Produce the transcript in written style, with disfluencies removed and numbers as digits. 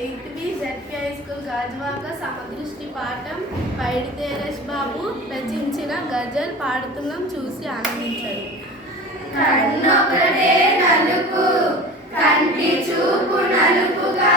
8th B ZP high school Gajuwaka సమదృష్టి పాఠం పైడి తేరేష్ బాబు రచించిన గజల్ పాడుతున్నాం, చూసి ఆనందించండి. కన్నొకటే నలుపు, కంటి చూపు నలుపుగా